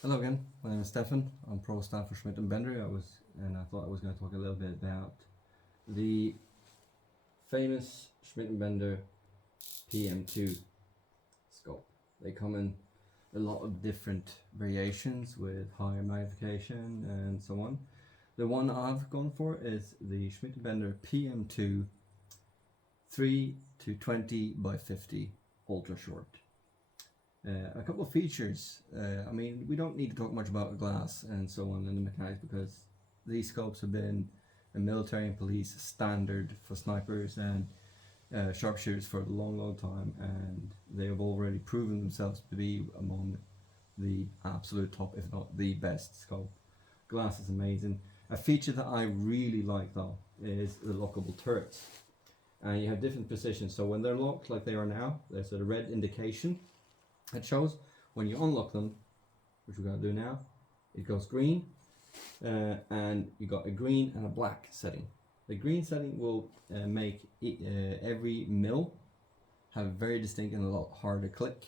Hello again, my name is Stefan. I'm PROSTAFF for Schmidt and Bender. I thought I was going to talk a little bit about the famous Schmidt and Bender pm2 scope. They come in a lot of different variations with higher magnification and so on. The one I've gone for is the Schmidt and Bender pm2 3 to 20 by 50 ultra short. A couple of features. I mean, we don't need to talk much about glass and so on and the mechanics, because these scopes have been a military and police standard for snipers and sharpshooters for a long time, and they have already proven themselves to be among the absolute top, if not the best scope. Glass is amazing. A feature that I really like though is the lockable turrets. And you have different positions, so when they're locked like they are now, there's a red indication. It shows when you unlock them, which we're going to do now, it goes green, and you got a green and a black setting. The green setting will make every mill have a very distinct and a lot harder click,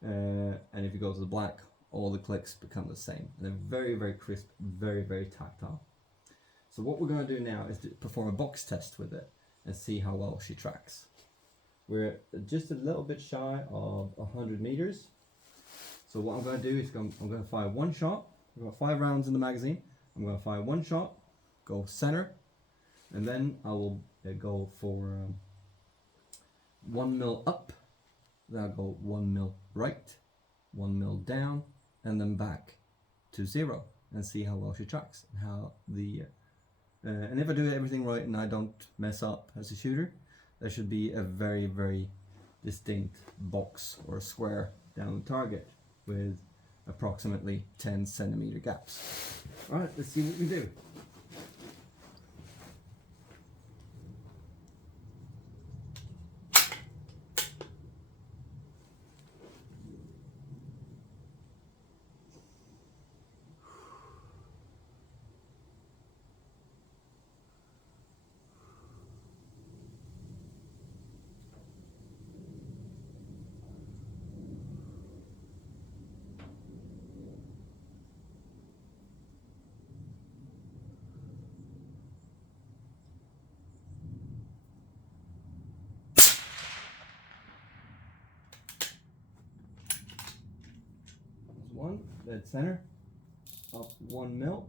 and if you go to the black, all the clicks become the same. And they're very crisp, very tactile. So what we're going to do now is to perform a box test with it and see how well she tracks. We're just a little bit shy of 100 meters. So what I'm going to do is I'm going to fire one shot. I've got 5 rounds in the magazine. I'm going to fire one shot, go center, and then I will go for 1 mil up. Then I'll go 1 mil right, 1 mil down, and then back to 0, and see how well she tracks and how the and if I do everything right and I don't mess up as a shooter, there should be a very distinct box or square down the target with approximately 10 centimeter gaps. Alright, let's see what we do. One, dead center, up 1 mil.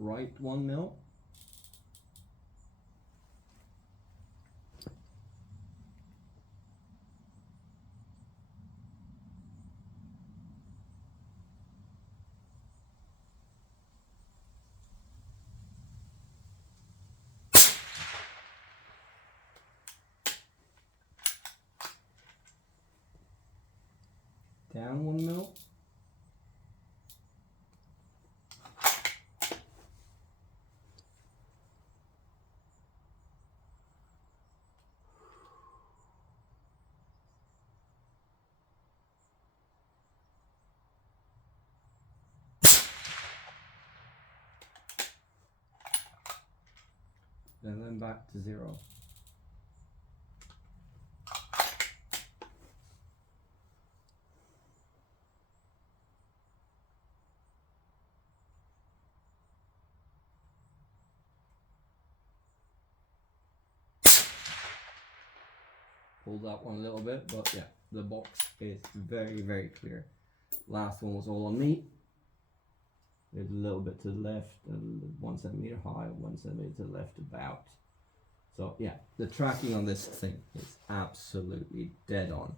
Right 1 mil. Down 1 mil. And then back to 0. Pulled that one a little bit, but yeah, the box is very clear. Last one was all on me. There's a little bit to the left, 1 centimeter high, 1 centimeter to the left about. So yeah, the tracking on this thing is absolutely dead on.